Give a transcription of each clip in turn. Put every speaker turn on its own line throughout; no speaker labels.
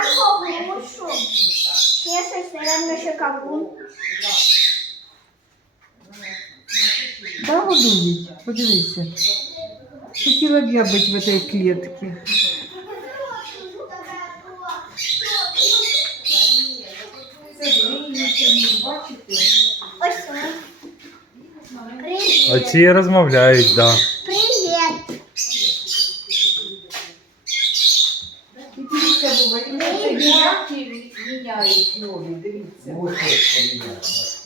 Ранку грушу. Ще щось, напевно, ще кавун.
Да, годують, подивися. Хотіла б я бути в цій клітці. Це виїхали, бачите?
Ось ми. Привіт.
Оці розмовляють, да.
Дивіться, бува, і це ніякі міняють нові, дивіться.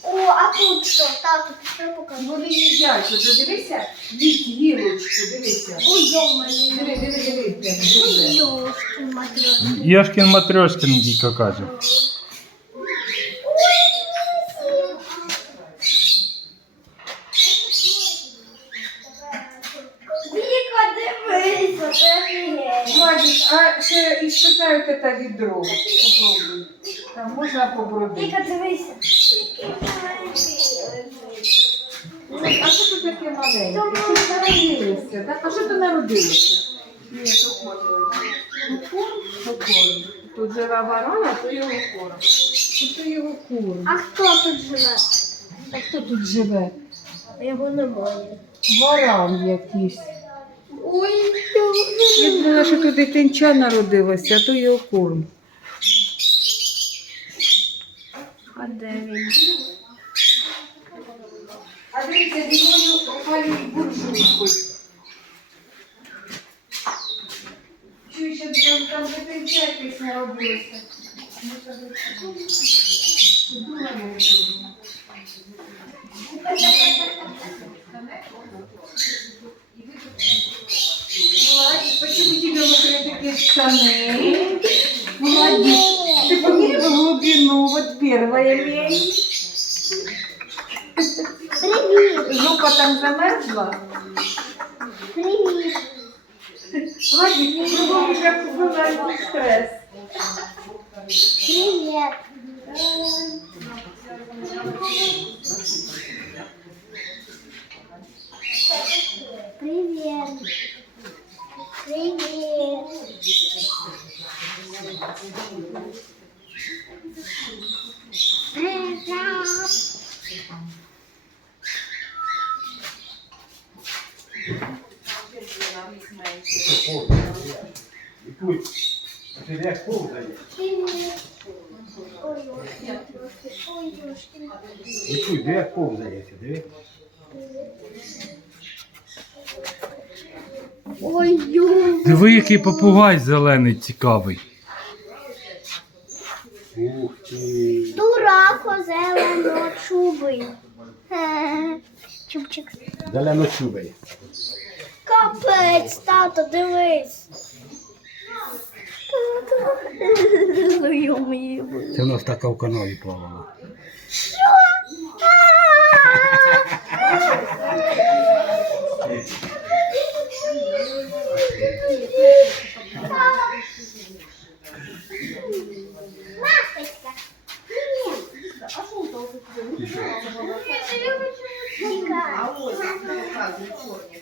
О, а тут що? Тату, пішли покажу?
Вони їдять, от дивися, їсть гілочку, дивися.
Йо-моє.
Диви, диви, диви,
Ой, йошки, матрьошки.
Йошкін Матрьошкін, дійка каже.
Віка, дивися, це офігеть.
Владик, а ще і спитають це відро. Попробуй. Там можна побродити.
Віка, дивися.
А що тут таке маленьке? Тут народилося, так? А що тут народилося? Ні, то. То корм. Тут жива ворона, то його корм. Тут його корм.
А хто тут живе?
А хто тут живе?
Його немає.
Варан якийсь.
Ой,
Я думала, що тут дитинча народилося, а то його корм.
А де він?
А дивіться, зимою опалюють буржуйку. Чую, що там, там дитинча якесь народилося. Владик, мокрые такие штаны? Владик, ты померила глубину? Вот первая лень.
Привіт.
Жопа там замерзла?
Привіт.
Владик, ну вже вбиває стрес.
Привіт. Привіт. Привіт. Ой, ёшкин, ой, ёшкин.
Відчуй, де як повзається, диви.
Ой, ё.
Диви, який попугай зелений цікавий.
Ух ти.
Дурако зелено чубий. Чубчик.
Зеленочубий.
Капець, тато, дивись. Йо-моє.
Це у нас така в канаві плавала.
Що? А вот показує чорні.